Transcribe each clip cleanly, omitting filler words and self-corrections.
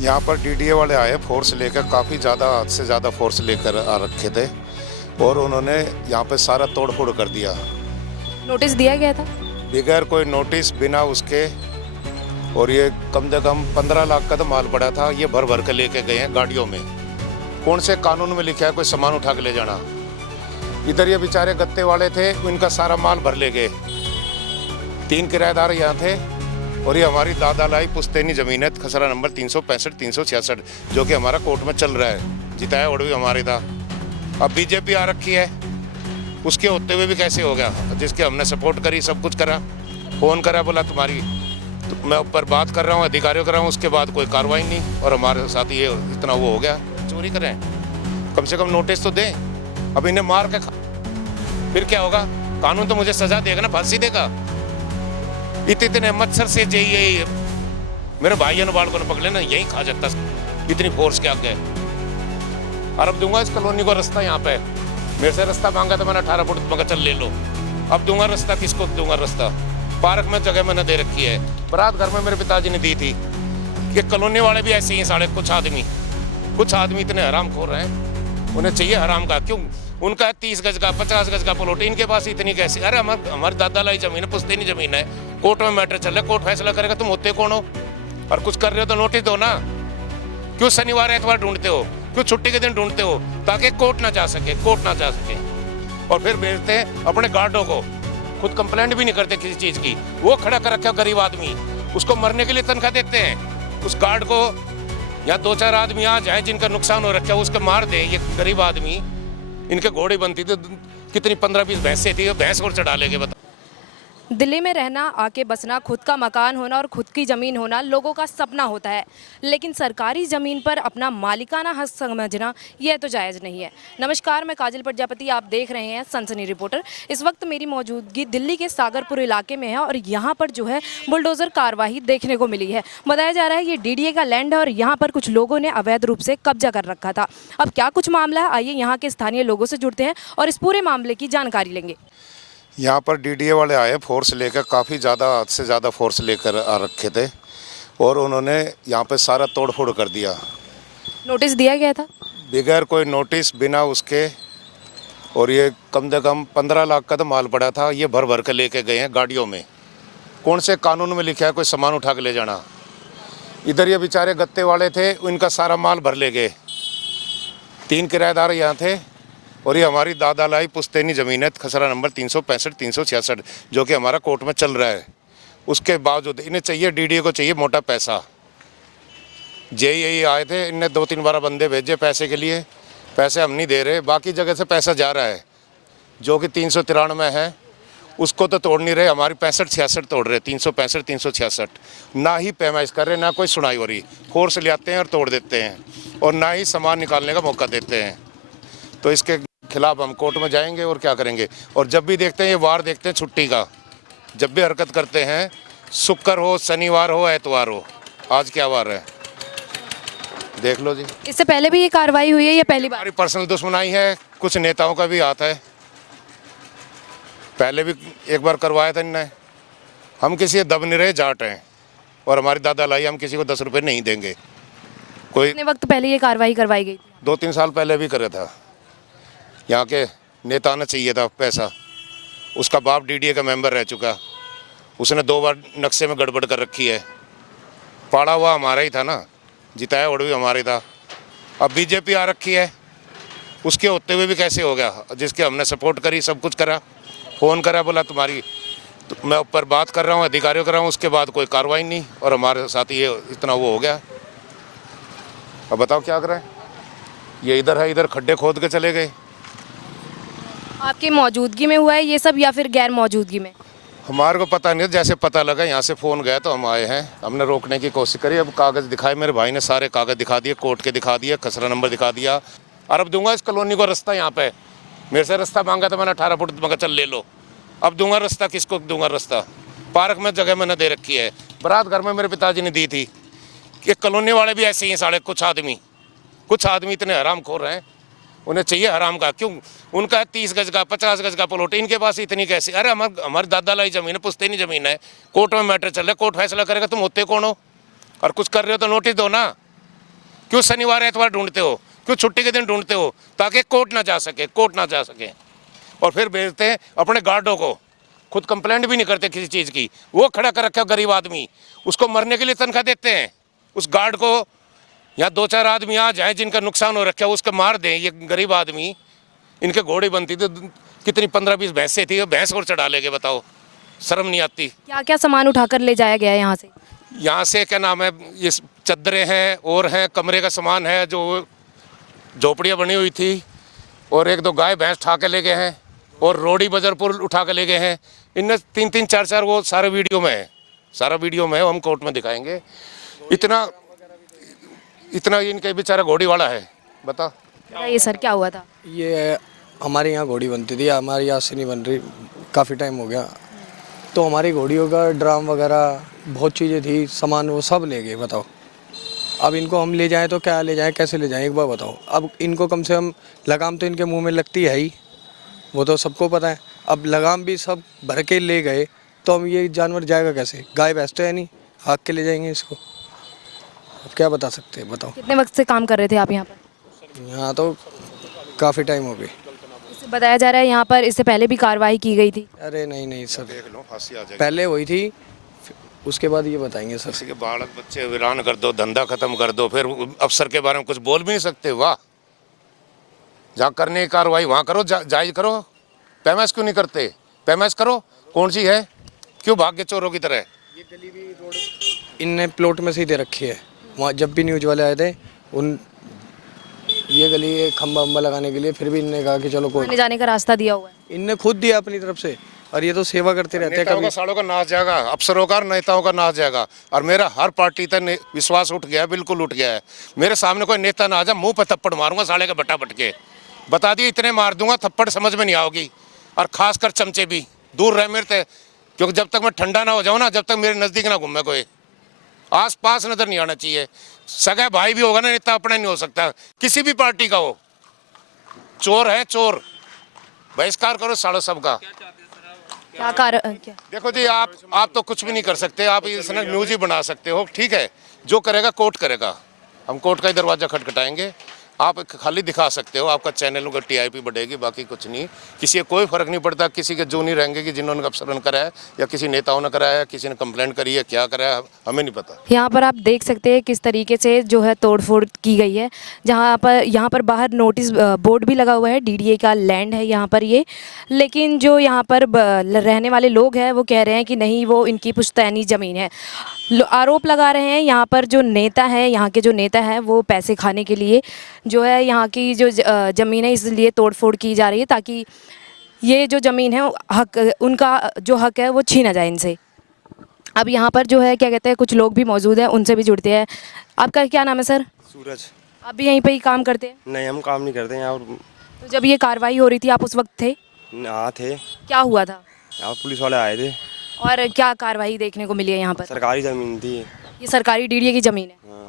यहाँ पर डीडीए वाले आए फोर्स लेकर, काफ़ी ज़्यादा, हद से ज़्यादा फोर्स लेकर आ रखे थे और उन्होंने यहाँ पे सारा तोड़ फोड़ कर दिया। नोटिस दिया गया था? बगैर कोई नोटिस, बिना उसके। और ये कम से कम 15 लाख का तो माल पड़ा था, ये भर भर के लेके गए हैं गाड़ियों में। कौन से कानून में लिखा है कोई सामान उठा के ले जाना? इधर ये बेचारे गत्ते वाले थे, इनका सारा माल भर ले गए। 3 किराएदार यहाँ थे और ये हमारी दादा लाई पुश्तैनी जमीन है, खसरा नंबर 365 366, जो कि हमारा कोर्ट में चल रहा है। जिताया और भी हमारे था। अब बीजेपी आ रखी है, उसके होते हुए भी कैसे हो गया? जिसके हमने सपोर्ट करी, सब कुछ करा, फोन करा, बोला तुम्हारी तो मैं ऊपर बात कर रहा हूँ, अधिकारियों कर रहा हूँ, उसके बाद कोई कार्रवाई नहीं। और हमारे साथ ये इतना वो हो गया। चोरी करें, कम से कम नोटिस तो दें। अब इन्हें मार के फिर क्या होगा? कानून तो मुझे सजा देगा ना, फांसी देगा। इतने मच्छर से यही मेरे भाइयों ने बाल को न पकड़े ना, यही खा जाता इतनी फोर्स के आगे। और अब दूंगा इस कॉलोनी को रास्ता। यहाँ पे मेरे से रास्ता मांगा था मैंने 18 फुट, मगर चल ले लो। अब दूंगा रास्ता, किसको दूंगा रास्ता? पार्क में जगह मैंने दे रखी है, बारात घर में मेरे पिताजी ने दी थी। ये कॉलोनी वाले भी ऐसे ही साढ़े कुछ आदमी इतने हरामखोर हैं, उन्हें चाहिए हराम का। क्यों? उनका 30 गज का 50 गज का प्लॉट, इनके पास इतनी कैसी? अरे हमारे दादा लाई जमीन है, पुश्तैनी जमीन है, कोर्ट में मैटर चल रहा है, कोर्ट फैसला करेगा। तुम होते कौन हो? और कुछ कर रहे हो तो नोटिस दो ना। क्यों शनिवार एतवार ढूंढते हो? क्यों छुट्टी के दिन ढूंढते हो? ताकि कोर्ट ना जा सके। और फिर भेजते हैं अपने गार्डों को, खुद कंप्लेंट भी नहीं करते किसी चीज की। वो खड़ा कर रखा गरीब आदमी, उसको मरने के लिए तनख्वाह देते हैं। उस गार्ड को या 2-4 आदमी आ जाए जिनका नुकसान हो रखा है, उसको मार दे। ये गरीब आदमी, इनके घोड़े बनती थी, कितनी 15-20 भैंसें थी, भैंस और चढ़ा लेके बता। दिल्ली में रहना, आके बसना, खुद का मकान होना और खुद की ज़मीन होना लोगों का सपना होता है, लेकिन सरकारी ज़मीन पर अपना मालिकाना हक समझना यह तो जायज़ नहीं है। नमस्कार, मैं काजल प्रजापति, आप देख रहे हैं सनसनी रिपोर्टर। इस वक्त मेरी मौजूदगी दिल्ली के सागरपुर इलाके में है और यहाँ पर जो है बुलडोज़र कार्रवाई देखने को मिली है। बताया जा रहा है ये डीडीए का लैंड है और यहाँ पर कुछ लोगों ने अवैध रूप से कब्जा कर रखा था। अब क्या कुछ मामला है, आइए यहाँ के स्थानीय लोगों से जुड़ते हैं और इस पूरे मामले की जानकारी लेंगे। यहाँ पर डीडीए वाले आए फोर्स लेकर, काफ़ी ज़्यादा, हद से ज़्यादा फोर्स लेकर आ रखे थे और उन्होंने यहाँ पे सारा तोड़ फोड़ कर दिया। नोटिस दिया गया था? बगैर कोई नोटिस, बिना उसके। और ये कम से कम 15 लाख का तो माल पड़ा था, ये भर भर के लेके गए हैं गाड़ियों में। कौन से कानून में लिखा है कोई सामान उठा के ले जाना? इधर ये बेचारे गत्ते वाले थे, इनका सारा माल भर ले गए। 3 किराएदार यहाँ थे और ये हमारी दादा लाई पुश्तैनी जमीन है, खसरा नंबर 365 366, जो कि हमारा कोर्ट में चल रहा है। उसके बावजूद इन्हें चाहिए, डीडीए को चाहिए मोटा पैसा। जेई आए थे, इनने 2-3 बार बंदे भेजे पैसे के लिए। पैसे हम नहीं दे रहे, बाकी जगह से पैसा जा रहा है, जो कि 393 है, उसको तो तोड़ नहीं रहे। हमारी 65-66 तोड़ रहे, 365 366। ना ही पैमाइश कर रहे, ना कोई सुनाई हो रही। फोर्स ले आते हैं और तोड़ देते हैं, और ना ही सामान निकालने का मौका देते हैं। तो इसके खिलाफ हम कोर्ट में जाएंगे और क्या करेंगे। और जब भी देखते हैं ये वार देखते हैं छुट्टी का, जब भी हरकत करते हैं, शुक्र हो, शनिवार हो, एतवार हो। आज क्या वार है देख लो जी। इससे पहले भी ये कार्रवाई हुई है, ये पहली बार? हमारी पर्सनल दुश्मनाई है, कुछ नेताओं का भी हाथ है। पहले भी एक बार करवाया था इनने। हम किसी दब नहीं रहे, जाट हैं। और हमारी दादा लाई, हम किसी को 10 रुपये नहीं देंगे। कोई कितने वक्त पहले ये कार्रवाई करवाई गई? 2-3 साल पहले भी करे था। यहाँ के नेता ने चाहिए था पैसा। उसका बाप डीडीए का मेंबर रह चुका, उसने 2 बार नक्शे में गड़बड़ कर रखी है। पाड़ा हुआ हमारा ही था ना, जिताया और भी हमारा ही था। अब बीजेपी आ रखी है, उसके होते हुए भी कैसे हो गया? जिसके हमने सपोर्ट करी, सब कुछ करा, फ़ोन करा, बोला तुम्हारी तो मैं ऊपर बात कर रहा हूँ, अधिकारियों कर रहा हूँ, उसके बाद कोई कार्रवाई नहीं। और हमारे साथ ये इतना वो हो गया। अब बताओ क्या करें? ये इधर है, इधर खड्डे खोद के चले गए। आपकी मौजूदगी में हुआ है ये सब या फिर गैर मौजूदगी में? हमारे को पता नहीं, जैसे पता लगा यहाँ से फ़ोन गया तो हम आए हैं। हमने रोकने की कोशिश करी। अब कागज़ दिखाए, मेरे भाई ने सारे कागज़ दिखा दिए, कोर्ट के दिखा दिए, खसरा नंबर दिखा दिया। और अब दूंगा इस कॉलोनी को रास्ता। यहाँ पे मेरे से रास्ता मांगा था मैंने 18 फुट, मगर चल ले लो। अब दूंगा रास्ता, किसको दूंगा रास्ता? पार्क में जगह मैंने दे रखी है, बारात घर में मेरे पिताजी ने दी थी। ये कॉलोनी वाले भी ऐसे ही साढ़े कुछ आदमी इतने हरामखोर हैं, उन्हें चाहिए हराम का। क्यों? उनका 30 गज का 50 गज का प्लॉट, इनके पास इतनी कैसी? अरे हमारी दादा लाई जमीन है, पुश्तैनी जमीन है, कोर्ट में मैटर चल रहा है, कोर्ट फैसला करेगा। तुम होते कौन हो? और कुछ कर रहे हो तो नोटिस दो ना। क्यों शनिवार एतवार ढूंढते हो, क्यों छुट्टी के दिन ढूंढते हो, ताकि कोर्ट ना जा सके। और फिर भेजते हैं अपने गार्डों को, खुद कंप्लेंट भी नहीं करते किसी चीज़ की। वो खड़ा कर रखा है गरीब आदमी, उसको मरने के लिए तनख्वाह देते हैं। उस गार्ड को या 2-4 आदमी आ जाए जिनका नुकसान हो रखा है, उसको मार दें। ये गरीब आदमी, इनके घोड़े बनती तो कितनी 15-20 भैंसें थी, भैंस और चढ़ा लेके, बताओ, शर्म नहीं आती। क्या क्या सामान उठाकर ले जाया गया है यहाँ से? यहाँ से क्या नाम है, ये चद्दरें हैं और हैं, कमरे का सामान है, जो झोपड़ियाँ बनी हुई थी, और 1-2 गाय भैंस उठा के ले गए हैं, और रोडी बजरपुर उठा के ले गए हैं। इनने 3-3, 4-4, वो सारा वीडियो में है, सारा वीडियो में है, हम कोर्ट में दिखाएंगे। इतना इनके बेचारा घोड़ी वाला है, बता। ये सर क्या हुआ था? ये हमारे यहाँ घोड़ी बनती थी, हमारे यहाँ से नहीं बन रही, काफ़ी टाइम हो गया। तो हमारी घोड़ियों का ड्राम वगैरह बहुत चीज़ें थी, सामान वो सब ले गए। बताओ, अब इनको हम ले जाएं तो क्या ले जाएं, कैसे ले जाएं, एक बार बताओ। अब इनको कम से कम लगाम तो इनके मुंह में लगती है ही, वो तो सबको पता है। अब लगाम भी सब भर के ले गए तो हम ये जानवर जाएगा कैसे? गाय भैंस तो है नहीं, हाँक के ले जाएंगे इसको। अब क्या बता सकते हैं, बताओ। कितने वक्त से काम कर रहे थे आप यहाँ पर? यहाँ तो काफ़ी टाइम हो गई। इससे बताया जा रहा है यहाँ पर इससे पहले भी कार्रवाई की गई थी। अरे नहीं सर, देख लो, फांसी आ जाएगी। पहले हुई थी, उसके बाद ये बताएंगे सर। किसी के बालक बच्चे वीरान कर दो, धंधा खत्म कर दो, फिर अफसर के बारे में कुछ बोल भी नहीं सकते। वाह, जहाँ करने की कार्रवाई वहाँ करो, जायज करो। पैमाइश क्यों नहीं करते? पैमाइश करो, कौन सी है, क्यों भाग के चोरों की तरह? ये गली भी रोड इनने प्लॉट में से ही दे रखी है। वहाँ जब भी न्यूज़ वाले आए थे, ये गली खंबा वंबा लगाने के लिए, फिर भी इनने कहा कि चलो कोई, आने जाने का रास्ता दिया हुआ है। इनने खुद दिया अपनी तरफ से, और ये तो सेवा करते रहते हैं। नेताओं का, सालों का नाश जाएगा, अफसरों का, नेताओं का नाश जाएगा। और मेरा हर पार्टी तक विश्वास उठ गया है, बिल्कुल उठ गया है। मेरे सामने कोई नेता ना आ जाए, मुंह पे थप्पड़ मारूंगा साले का बटा बटके, बता दिए, इतने मार दूंगा, थप्पड़ समझ में नहीं आओगी। और खासकर चमचे भी दूर रहे मेरे से, क्योंकि जब तक मैं ठंडा ना हो जाऊँ ना, जब तक मेरे नज़दीक ना घूमे कोई, आस पास नजर नहीं आना चाहिए। सगा भाई भी होगा ना, नेता अपना नहीं हो सकता, किसी भी पार्टी का हो। चोर है चोर, बहिष्कार करो सालों सबका। क्या? देखो जी, आप तो कुछ भी नहीं कर सकते, आप इसने न्यूज ही बना सकते हो, ठीक है। जो करेगा कोर्ट करेगा, हम कोर्ट का ही दरवाजा खटखटाएंगे। आप खाली दिखा सकते हो, आपका चैनलों का टीआरपी बढ़ेगी, बाकी कुछ नहीं। किसी को कोई फर्क नहीं पड़ता, किसी के जो नहीं रहेंगे कि जिन्होंने अफसरों ने कराया, या किसी नेताओं ने कराया, किसी ने कंप्लेंट करी है, क्या कराया, हमें नहीं पता। यहाँ पर आप देख सकते हैं किस तरीके से जो है तोड़फोड़ की गई है। यहाँ पर बाहर नोटिस बोर्ड भी लगा हुआ है, डीडीए का लैंड है यहाँ पर ये। लेकिन जो यहाँ पर रहने वाले लोग हैं वो कह रहे हैं कि नहीं, वो इनकी पुश्तैनी ज़मीन है। आरोप लगा रहे हैं यहाँ पर जो नेता है, यहाँ के जो नेता है, वो पैसे खाने के लिए जो है यहाँ की जो ज़मीन है, इसलिए तोड़फोड़ की जा रही है, ताकि ये जो ज़मीन है हक, उनका जो हक है वो छीना जाए इनसे। अब यहाँ पर जो है क्या कहते हैं, कुछ लोग भी मौजूद हैं, उनसे भी जुड़ते हैं। आपका क्या नाम है सर? सूरज। आप भी यहीं पे ही काम करते हैं? नहीं, हम काम नहीं करते यहाँ। तो जब ये कार्रवाई हो रही थी आप उस वक्त थे? हाँ थे। क्या हुआ था? यहाँ पुलिस वाले आए थे। और क्या कार्रवाई देखने को मिली है यहाँ पर? सरकारी ज़मीन थी। ये सरकारी डीडीए की ज़मीन है। हाँ।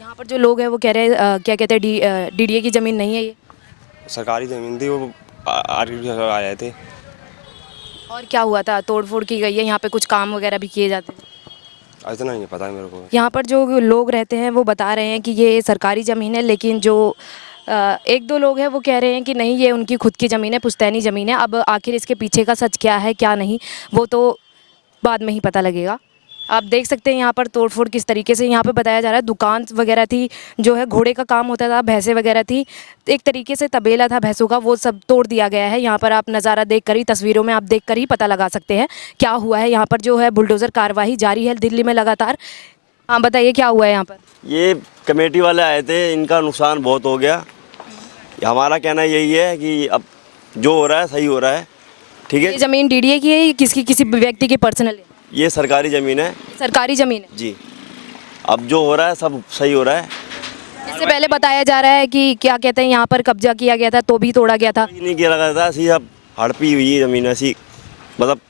यहाँ पर जो लोग हैं वो कह रहे हैं क्या कहते हैं, डीडीए की ज़मीन नहीं है ये। सरकारी ज़मीन थी, वो आर्किटेक्ट आए थे। और क्या हुआ था? तोड़फोड़ की गई है यहाँ पे, कुछ काम वगैरह भी किए जाते हैं? इतना नहीं पता मेरे को। यहाँ पर जो लोग रहते हैं वो बता रहे हैं कि ये सरकारी ज़मीन है, लेकिन जो 1-2 लोग हैं वो कह रहे हैं कि नहीं, ये उनकी खुद की ज़मीन है, पुश्तैनी ज़मीन है। अब आखिर इसके पीछे का सच क्या है क्या नहीं, वो तो बाद में ही पता लगेगा। आप देख सकते हैं यहाँ पर तोड़फोड़ किस तरीके से यहाँ पे बताया जा रहा है। दुकान वगैरह थी, जो है घोड़े का काम होता था, भैंसें वगैरह थी, एक तरीके से तबेला था भैंसों का, वो सब तोड़ दिया गया है। यहाँ पर आप नज़ारा देख कर ही, तस्वीरों में आप देख कर ही पता लगा सकते हैं क्या हुआ है। यहाँ पर जो है बुलडोज़र कार्रवाई जारी है दिल्ली में लगातार। हाँ बताइए क्या हुआ है यहाँ पर? ये कमेटी वाले आए थे, इनका नुकसान बहुत हो गया। हमारा कहना यही है कि अब जो हो रहा है सही हो रहा है, ठीक है। ये ज़मीन डीडीए की है या किसी व्यक्ति की पर्सनल है? ये सरकारी ज़मीन है। सरकारी ज़मीन है जी। अब जो हो रहा है सब सही हो रहा है। इससे पहले बताया जा रहा है कि क्या कहते हैं यहाँ पर कब्जा किया गया था तो भी तोड़ा गया था। नहीं किया लगा था, ऐसी अब हड़पी हुई है ज़मीन ऐसी, मतलब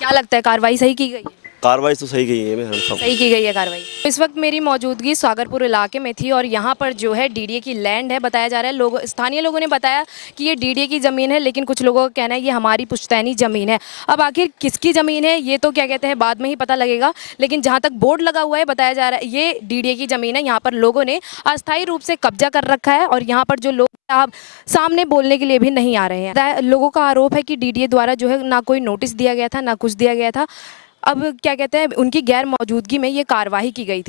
क्या लगता है कार्रवाई सही की गई है? कार्रवाई तो सही की है हम सब। सही की गई है कार्रवाई। इस वक्त मेरी मौजूदगी सागरपुर इलाके में थी और यहाँ पर जो है डीडीए की लैंड है, बताया जा रहा है। लोग, स्थानीय लोगों ने बताया कि ये डीडीए की ज़मीन है, लेकिन कुछ लोगों का कहना है ये हमारी पुश्तैनी ज़मीन है। अब आखिर किसकी ज़मीन है ये तो क्या कहते हैं बाद में ही पता लगेगा, लेकिन जहाँ तक बोर्ड लगा हुआ है बताया जा रहा है ये डीडीए की ज़मीन है। यहाँ पर लोगों ने अस्थायी रूप से कब्जा कर रखा है और यहाँ पर जो लोग आप सामने बोलने के लिए भी नहीं आ रहे हैं। लोगों का आरोप है कि डीडीए द्वारा जो है ना कोई नोटिस दिया गया था, ना कुछ दिया गया था। अब क्या कहते हैं उनकी गैर मौजूदगी में ये कार्रवाई की गई थी।